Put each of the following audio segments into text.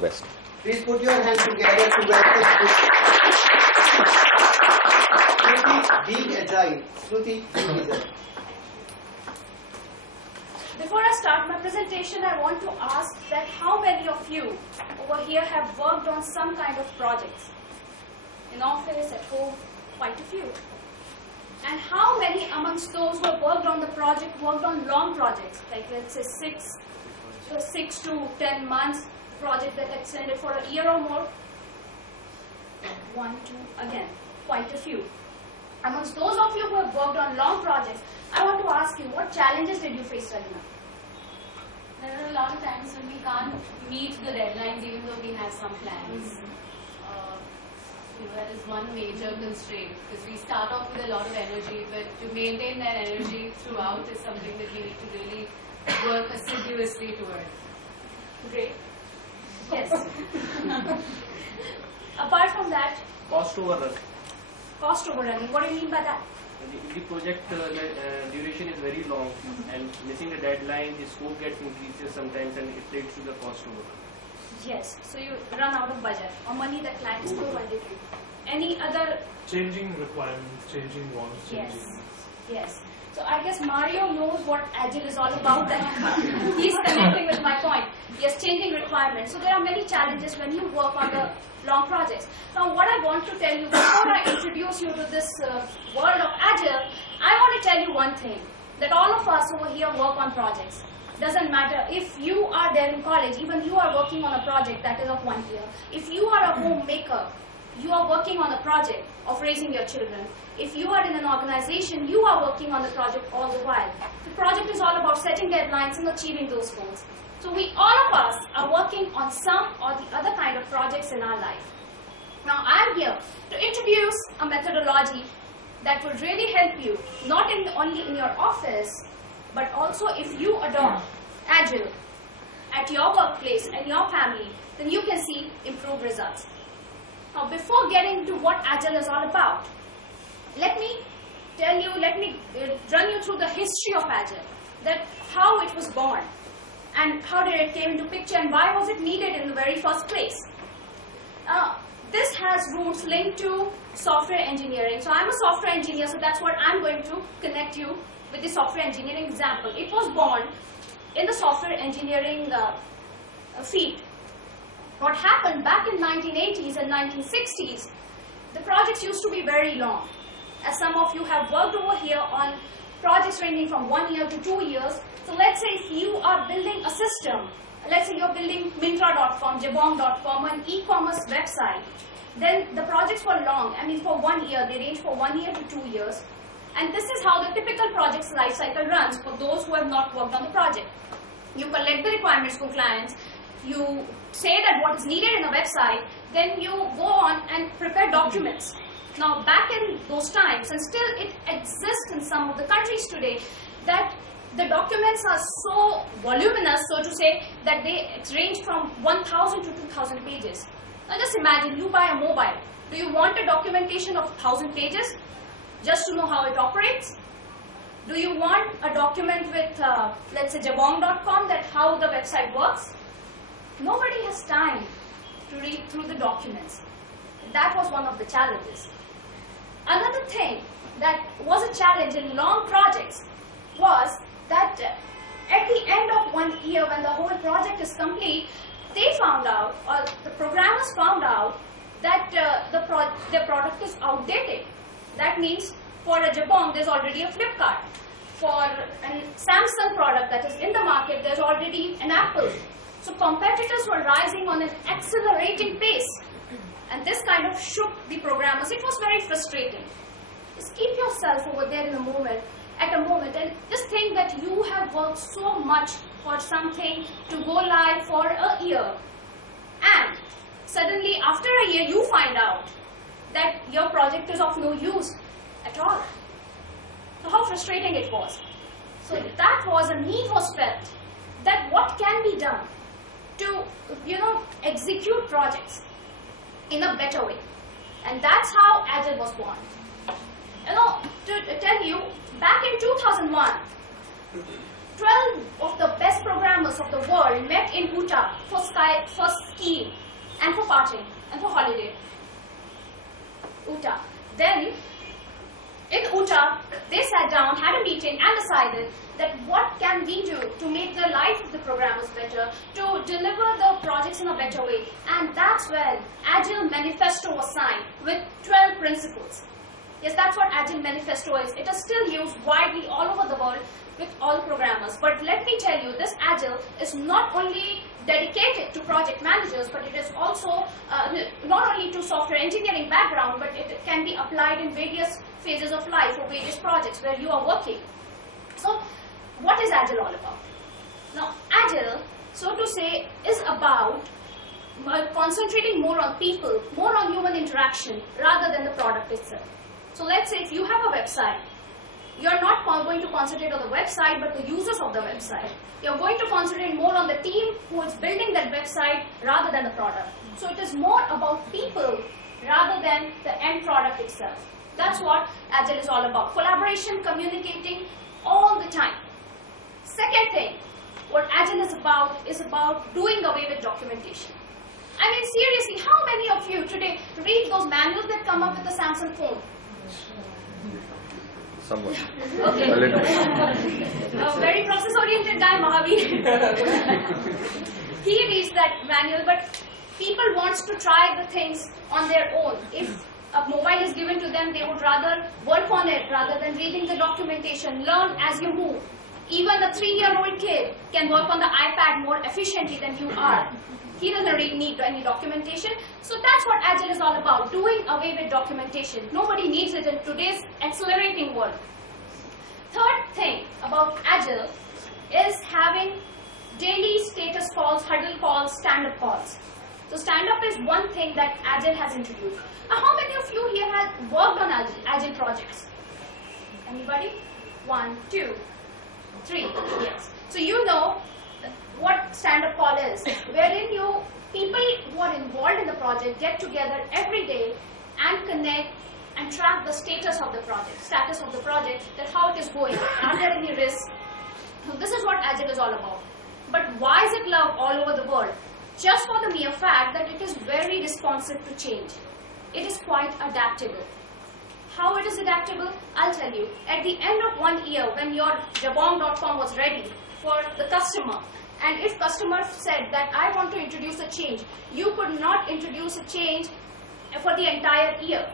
the best. Please put your hands together to welcome Shruti, being agile. Shruti, being agile. Before I start my presentation, I want to ask that how many of you over here have worked on some kind of projects? In office, at home, quite a few. And how many amongst those who have worked on the project worked on long projects, like let's say 6 to 10 months, project that extended for a year or more? 1, 2, again, quite a few. Amongst those of you who have worked on long projects, I want to ask you, what challenges did you face, Rajna? There are a lot of times when we can't meet the deadlines even though we have some plans. That is one major constraint because we start off with a lot of energy, but to maintain that energy throughout is something that we need to really work assiduously toward. Great. Yes. Apart from that, Cost overrun. cost overrunning. What do you mean by that? The project duration is very long, and missing the deadline, the scope gets increases sometimes, and it leads to the cost overrun. Yes. So you run out of budget or money that clients provided you. Any other? Changing requirements, changing wants, changing. Yes. So I guess Mario knows what Agile is all about. He's connecting with my point. Yes, changing requirements. So there are many challenges when you work on the long projects. Now what I want to tell you, before I introduce you to this world of Agile, I want to tell you one thing, that all of us over here work on projects. Doesn't matter if you are there in college, even you are working on a project that is of 1 year. If you are a homemaker, you are working on a project of raising your children. If you are in an organization, you are working on the project all the while. The project is all about setting deadlines and achieving those goals. So all of us are working on some or the other kind of projects in our life. Now I'm here to introduce a methodology that will really help you, not only in your office, but also if you adopt Agile at your workplace and your family, then you can see improved results. Now before getting to what Agile is all about, let me run you through the history of Agile, that how it was born and how did it came into picture and why was it needed in the very first place. This has roots linked to software engineering. So I'm a software engineer, so that's what I'm going to connect you with the software engineering example. It was born in the software engineering field. What happened back in 1980s and 1960s, the projects used to be very long. As some of you have worked over here on projects ranging from 1 year to 2 years. So let's say if you are building a system, let's say you're building Myntra.com, Jabong.com, an e-commerce website, then the projects were long. I mean for 1 year, they range for 1 year to 2 years. And this is how the typical project's life cycle runs for those who have not worked on the project. You collect the requirements from clients, you say that what is needed in a website, then you go on and prepare documents. Now back in those times, and still it exists in some of the countries today, that the documents are so voluminous, so to say, that they range from 1,000 to 2,000 pages. Now just imagine you buy a mobile. Do you want a documentation of 1,000 pages just to know how it operates? Do you want a document with, let's say, Jabong.com, that how the website works? Nobody has time to read through the documents. That was one of the challenges. Another thing that was a challenge in long projects was that at the end of 1 year, when the whole project is complete, they found out, or the programmers found out, that the product is outdated. That means for a Jabong, there's already a Flipkart. For a Samsung product that is in the market, there's already an Apple. So competitors were rising on an accelerating pace. And this kind of shook the programmers. It was very frustrating. Just keep yourself over there at a moment, and just think that you have worked so much for something to go live for a year. And suddenly, after a year, you find out that your project is of no use at all. So how frustrating it was. So that was a need was felt that what can be done to, execute projects in a better way. And that's how Agile was born. To tell you, back in 2001, 12 of the best programmers of the world met in Utah for skiing and for partying and for holiday. Utah. Then, in Utah, they sat down, had a meeting, and decided that what can we do to make the life of the programmers better, to deliver the projects in a better way. And that's when Agile Manifesto was signed with 12 principles. Yes, that's what Agile Manifesto is. It is still used widely all over the world with all the programmers. But let me tell you, this Agile is not only dedicated to project managers, but it is also not only to software engineering background, but it can be applied in various phases of life or various projects where you are working. So, what is Agile all about? Now, Agile, so to say, is about concentrating more on people, more on human interaction, rather than the product itself. So let's say if you have a website, you're not going to concentrate on the website, but the users of the website. You're going to concentrate more on the team who is building that website rather than the product. So it is more about people rather than the end product itself. That's what Agile is all about. Collaboration, communicating all the time. Second thing, what Agile is about doing away with documentation. I mean, seriously, how many of you today read those manuals that come up with the Samsung phone? Somewhat. Okay. A little. A very process-oriented guy, Mahavir. He reads that manual, but people want to try the things on their own. If a mobile is given to them, they would rather work on it rather than reading the documentation. Learn as you move. Even a 3-year-old kid can work on the iPad more efficiently than you are. He doesn't really need any documentation. So that's what Agile is all about, doing away with documentation. Nobody needs it in today's accelerating world. Third thing about Agile is having daily status calls, huddle calls, stand-up calls. So stand-up is one thing that Agile has introduced. Now, how many of you here have worked on Agile projects? Anybody? 1, 2, 3. Yes. So you know what stand-up call is, wherein people who are involved in the project get together every day and connect and track the status of the project, that how it is going, are there any risks. So this is what Agile is all about. But why is it loved all over the world? Just for the mere fact that it is very responsive to change. It is quite adaptable. How it is adaptable? I'll tell you. At the end of 1 year, when your jabong.com was ready for the customer, and if customer said that I want to introduce a change, you could not introduce a change for the entire year,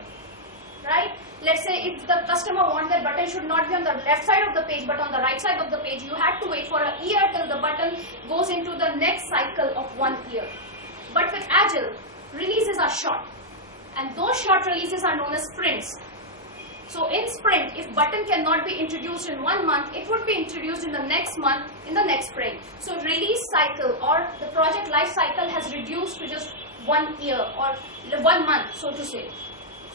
right? Let's say if the customer wants that button should not be on the left side of the page but on the right side of the page, you had to wait for a year till the button goes into the next cycle of 1 year. But with Agile, releases are short, and those short releases are known as sprints. So in sprint, if button cannot be introduced in 1 month, it would be introduced in the next month, in the next sprint. So release cycle or the project life cycle has reduced to just 1 year or 1 month, so to say.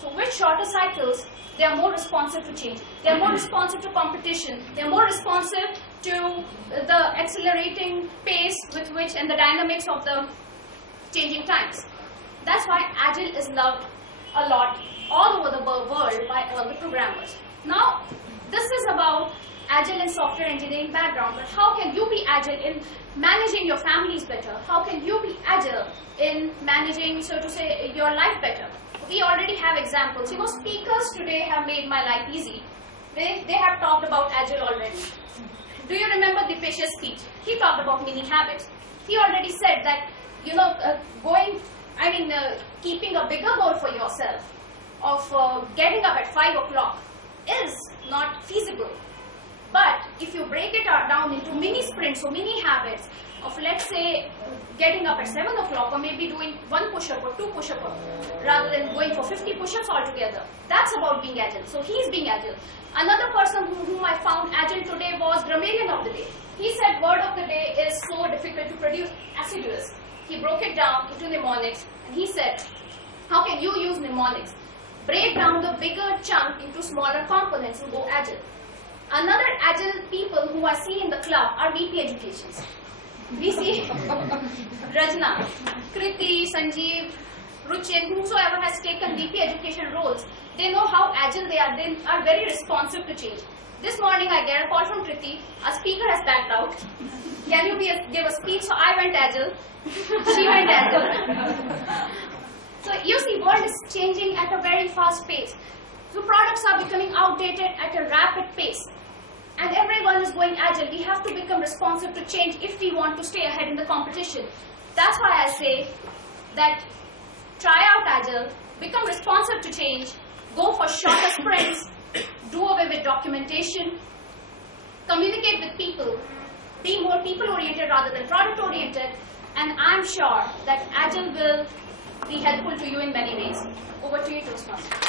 So with shorter cycles, they are more responsive to change. They are more responsive to competition. They are more responsive to the accelerating pace with which and the dynamics of the changing times. That's why Agile is loved a lot all over the world by all the programmers. Now, this is about Agile and software engineering background, but how can you be Agile in managing your families better? How can you be Agile in managing, so to say, your life better? We already have examples. You know, speakers today have made my life easy. They have talked about Agile already. Do you remember Dipesh's speech? He talked about mini habits. He already said that, you know, keeping a bigger goal for yourself of getting up at 5 o'clock is not feasible. But if you break it down into mini sprints or mini habits of, let's say, getting up at 7 o'clock or maybe doing 1 push-up or 2 push-up rather than going for 50 push-ups altogether, that's about being Agile. So he's being Agile. Another person whom I found Agile today was grammarian of the day. He said word of the day is so difficult to produce, assiduous. He broke it down into mnemonics and he said, how can you use mnemonics? Break down the bigger chunk into smaller components and go Agile. Another Agile people who I see in the club are VP educations. We see Rajna, Kriti, Sanjeev, Ruchin, whosoever has taken VP education roles, they know how Agile they are. They are very responsive to change. This morning I get a call from Kriti, our speaker has backed out. Can you give a speech? So I went Agile, she went Agile. So you see, world is changing at a very fast pace. So products are becoming outdated at a rapid pace. And everyone is going Agile. We have to become responsive to change if we want to stay ahead in the competition. That's why I say that try out Agile, become responsive to change, go for shorter sprints, do away with documentation, communicate with people, be more people-oriented rather than product-oriented, and I'm sure that Agile will be helpful to you in many ways. Over to you, Toastmasters.